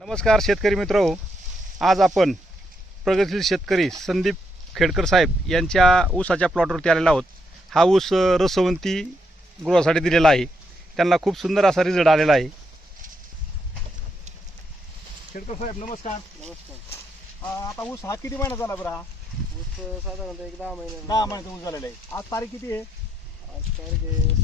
नमस्कार शेतकरी मित्रहो, आज आपण प्रगतशील शेतकरी संदीप खेडकर साहेब यांच्या ऊसाच्या प्लॉटवरती आलेला आहोत. हा ऊस रसवंती गृहासाठी दिलेला आहे. त्यांना खूप सुंदर असा रिझल्ट आलेला आहे. खेडकर साहेब नमस्कार. नमस्कार. आता ऊस हा किती महिना झाला बरं? हा ऊस साधारणतः एक 10 महिने. 10 महिन्याचा ऊस झालेला आहे. आज तारीख किती आहे? आज तारीख आहे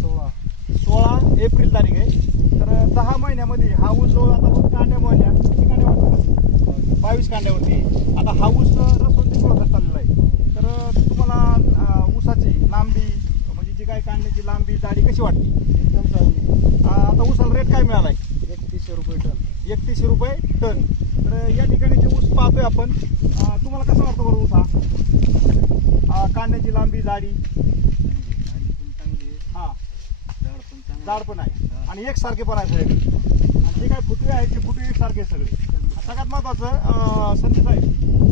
16 एप्रिल तारीख आहे. तर 10 महिन्यामध्ये हा ऊस आता फक्त कांड्या मोडल्या, किती कांड्या मोडल्या? 22 कांड्यावरती आहे. आता हा ऊस रसवंती गृहासाठी चाललेला आहे. तर तुम्हाला ऊसाची लांबी म्हणजे जी काय कांड्याची लांबी जाडी कशी वाटते? एकदम चांगली. आता ऊसाला रेट काय मिळाला आहे? 3100 रुपये टन. 3100 रुपये टन. तर या ठिकाणी जे ऊस पाहतोय आपण, तुम्हाला कसं वाटतं बरं ऊस हा? कांड्याची लांबी जाडी चांगली. हा झाड पण चांगलं. जाड पण आहे आणि एकसारखे पण आहे सगळे. आणि जे काय फुटवे आहेत ते फुटवे एकसारखे आहेत सगळे. सगळ्यात महत्वाचं संदीप साहेब,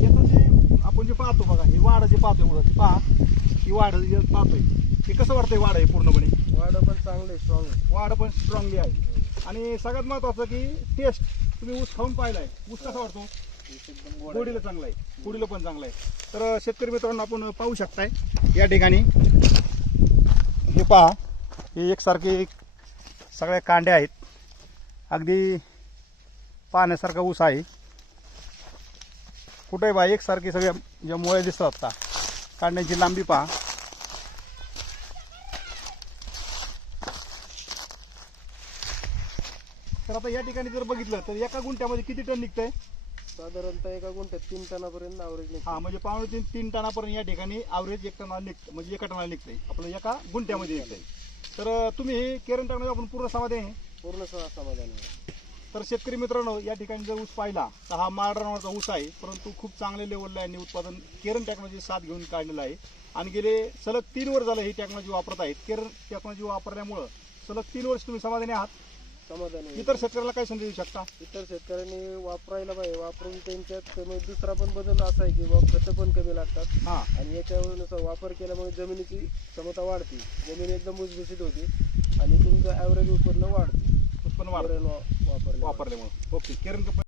याचं जे आपण जे पाहतो बघा, ही वाढ जे पाहतोय बघा, ती पहा, ही वाढ जे पाहतोय हे कसं वाटतंय? वाढ आहे पूर्णपणे, वाढ पण चांगले स्ट्रॉंग आहे. वाढ पण स्ट्रॉंगली आहे. आणि सगळ्यात महत्वाचं की टेस्ट, तुम्ही ऊस खाऊन पाहिलाय, ऊस कसा वाटतो? एकदम गोड गोडीला चांगला आहे, गोडीला पण चांगला आहे. तर शेतकरी मित्रांनो, आपण पाहू शकताय या ठिकाणी हे पहा, हे एकसारखे सगळ्या कांड्या आहेत. अगदी पाहण्यासारखा ऊस आहे. कुठे बा एकसारखे सगळ्या ज्या मुळे दिसतात का, कांड्यांची लांबी पहा. तर आता या ठिकाणी जर बघितलं तर एका गुंठ्यामध्ये किती टन निघतंय? साधारणतः एका गुंठ्यात 3 टनापर्यंत ॲव्हरेज निघते. हा, म्हणजे 2.5-3 टनापर्यंत या ठिकाणी ॲव्हरेज 1 टनाला निघतं, म्हणजे एका टनाला निघतंय आपलं, एका गुंठ्यामध्ये निघतंय. तर तुम्ही हे केरन टाकण्याचं आपण पूर्ण समाधान आहे. पूर्ण समाधान आहे. तर शेतकरी मित्रांनो, या ठिकाणी जर ऊस पाहिला तर हा माळरानाचा ऊस आहे, परंतु खूप चांगल्या लेवलला यांनी उत्पादन केरन टेक्नॉलॉजी साथ घेऊन काढलेलं आहे. आणि गेले सलग 3 वर्ष झालं ही टेक्नॉलॉजी वापरत आहेत. केरन टेक्नॉलॉजी वापरल्यामुळं सलग 3 वर्ष तुम्ही समाधानी आहात. समाधान आहे. इतर शेतकऱ्याला काय संदेश देऊ शकता? इतर शेतकऱ्यांनी वापरायला पाहिजे. वापरून त्यांच्यात दुसरा पण बदल असा आहे की बाबा खतं पण कमी लागतात. हा, आणि याच्यावरून वापर केल्यामुळे जमिनीची क्षमता वाढते, जमीन एकदम भुसभुशीत होती आणि तुमचं ॲव्हरेज उत्पन्न वाढते. उत्पन्न वाढ वापरल्यामुळे. वापरल्यामुळे. Okay, Keran company